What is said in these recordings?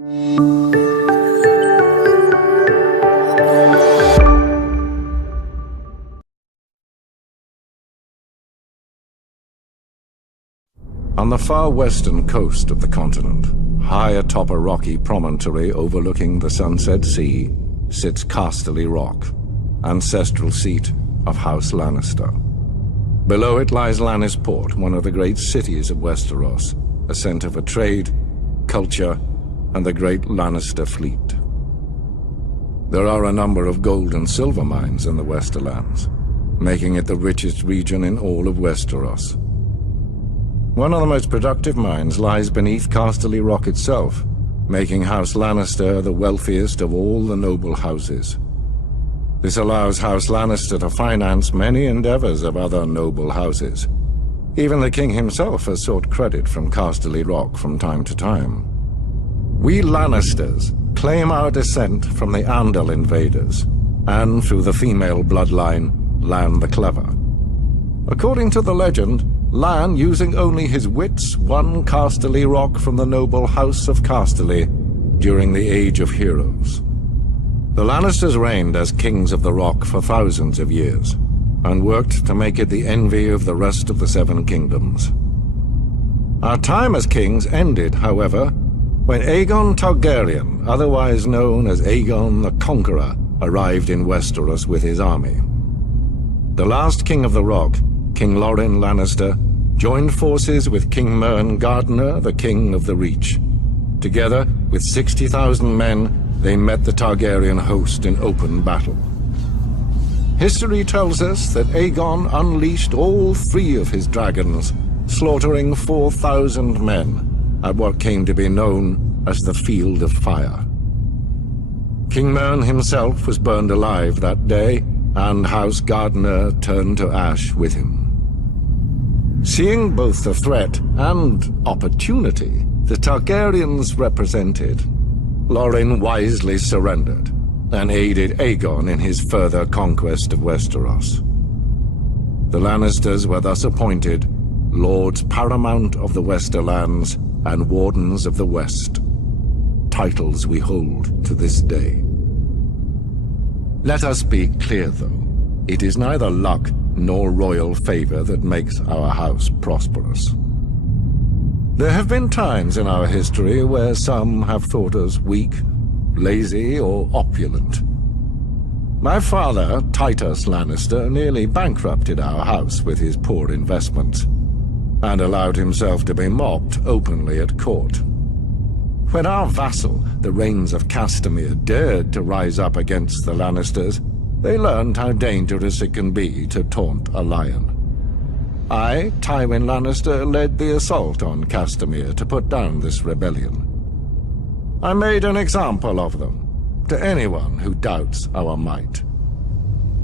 On the far western coast of the continent, high atop a rocky promontory overlooking the Sunset Sea, sits Casterly Rock, ancestral seat of House Lannister. Below it lies Lannisport, one of the great cities of Westeros, a centre for trade, culture, and the great Lannister fleet. There are a number of gold and silver mines in the Westerlands, making it the richest region in all of Westeros. One of the most productive mines lies beneath Casterly Rock itself, making House Lannister the wealthiest of all the noble houses. This allows House Lannister to finance many endeavours of other noble houses. Even the king himself has sought credit from Casterly Rock from time to time. We Lannisters claim our descent from the Andal invaders, and through the female bloodline, Lan the Clever. According to the legend, Lan, using only his wits, won Casterly Rock from the noble House of Casterly during the Age of Heroes. The Lannisters reigned as kings of the Rock for thousands of years, and worked to make it the envy of the rest of the Seven Kingdoms. Our time as kings ended, however, when Aegon Targaryen, otherwise known as Aegon the Conqueror, arrived in Westeros with his army. The last king of the Rock, King Loren Lannister, joined forces with King Mern Gardener, the king of the Reach. Together, with 60,000 men, they met the Targaryen host in open battle. History tells us that Aegon unleashed all 3 of his dragons, slaughtering 4,000 men at what came to be known as the Field of Fire. King Mern himself was burned alive that day, and House Gardener turned to ash with him. Seeing both the threat and opportunity the Targaryens represented, Loren wisely surrendered and aided Aegon in his further conquest of Westeros. The Lannisters were thus appointed Lords Paramount of the Westerlands and Wardens of the West, titles we hold to this day. Let us be clear, though. It is neither luck nor royal favor that makes our house prosperous. There have been times in our history where some have thought us weak, lazy, or opulent. My father, Titus Lannister, nearly bankrupted our house with his poor investments, and allowed himself to be mocked openly at court. When our vassal, the Rains of Castamere, dared to rise up against the Lannisters, they learned how dangerous it can be to taunt a lion. I, Tywin Lannister, led the assault on Castamere to put down this rebellion. I made an example of them, to anyone who doubts our might.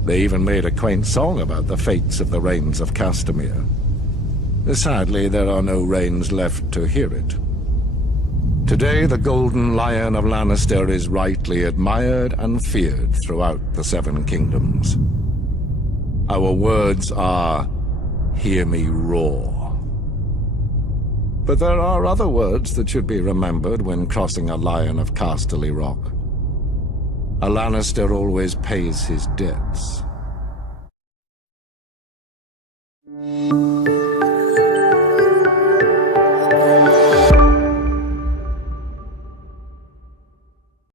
They even made a quaint song about the fates of the Rains of Castamere. Sadly, there are no Rains left to hear it. Today, the Golden Lion of Lannister is rightly admired and feared throughout the Seven Kingdoms. Our words are, "Hear me roar." But there are other words that should be remembered when crossing a Lion of Casterly Rock. A Lannister always pays his debts.